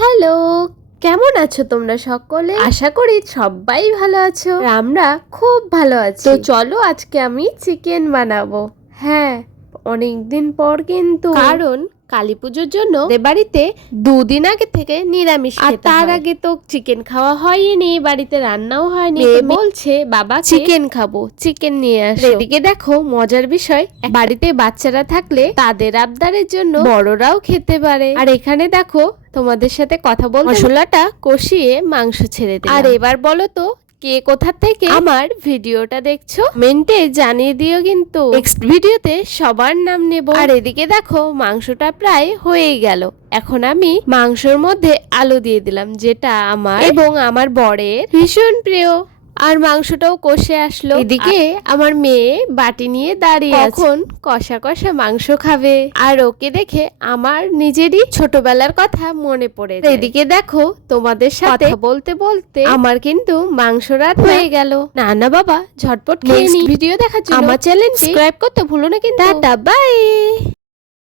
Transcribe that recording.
Hello, কেমন আছো তোমরা সকলে? আশা করি সবাই ভালো আছো। আমরা খুব ভালো আছি। তো চলো আজকে আমি চিকেন বানাবো। হ্যাঁ, অনেকদিন পর কিন্তু, কারণ কালী পুজোর জন্য বাড়িতে 2 দিন আগে থেকে নিরামিষ খেতে হয়। আর তার আগে তো চিকেন খাওয়া হয়নি, বাড়িতে রান্নাও হয়নি। বলছে বাবা চিকেন খাবো, চিকেন নিয়ে আসো। এদিকে দেখো মজার বিষয়, বাড়িতে বাচ্চারা থাকলে তাদের আবদারের জন্য বড়রাও খেতে পারে। আর এখানে দেখো তোমাদের সাথে কথা বলতে মশলাটা কষিয়ে মাংস ছেড়ে দিলাম। আর এবার বলো তো কে কোথা থেকে আমার ভিডিওটা দেখছো, কমেন্টে জানিয়ে দিও। কিন্তু নেক্সট ভিডিওতে সবার নাম নেব। আর এদিকে দেখো মাংসটা প্রায় হয়েই গেল। এখন আমি মাংসের মধ্যে আলু দিয়ে দিলাম, যেটা আমার এবং আমার বরের ভীষণ প্রিয়। আর মাংসটাও কষে আসলো। এদিকে আমার মেয়ে বাটি নিয়ে দাঁড়িয়ে আছে, কখন কষা কষা মাংস খাবে। আর ওকে দেখে আমার নিজেরই ছোটবেলার কথা মনে পড়ে যায়। এদিকে দেখো তোমাদের সাথে কথা বলতে বলতে আমার কিন্তু মাংস রাত হয়ে গেল। না না বাবা, ঝটপট খেয়ে নি। ভিডিও দেখার জন্য আমার চ্যানেল সাবস্ক্রাইব করতে ভুলো না কিন্তু। Tata bye.